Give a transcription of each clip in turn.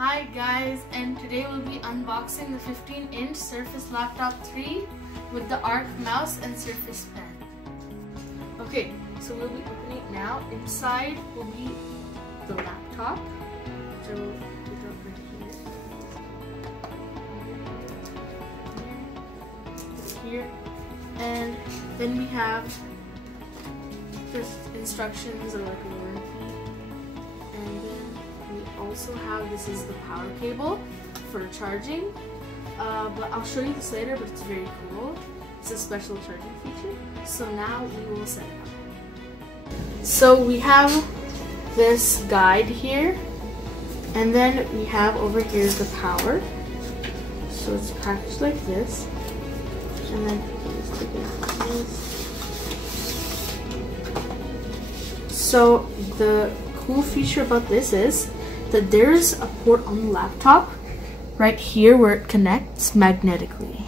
Hi guys, and today we'll be unboxing the 15-inch Surface Laptop 3 with the ARC mouse and Surface Pen. Okay, so we'll be opening it now. Inside will be the laptop, which I will put up right here. And then we have just instructions or like a warranty. And then we also have, this is the power cable for charging. But I'll show you this later, but it's very cool. It's a special charging feature. So now we will set it up. So we have this guide here. And then we have over here the power. So it's packaged like this. And then you stick it like this. So the cool feature about this is that there's a port on the laptop right here where it connects magnetically.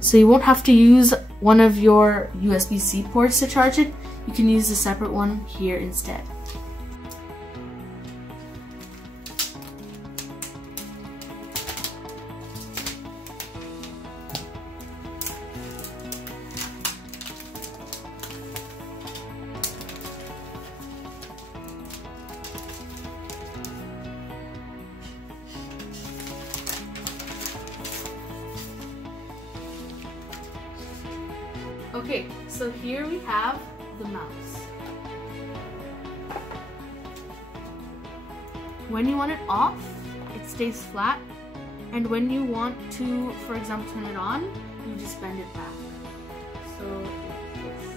So you won't have to use one of your USB-C ports to charge it. You can use a separate one here instead. Okay, so here we have the mouse. When you want it off, it stays flat, and when you want to, for example, turn it on, you just bend it back. So like this.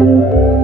Thank you.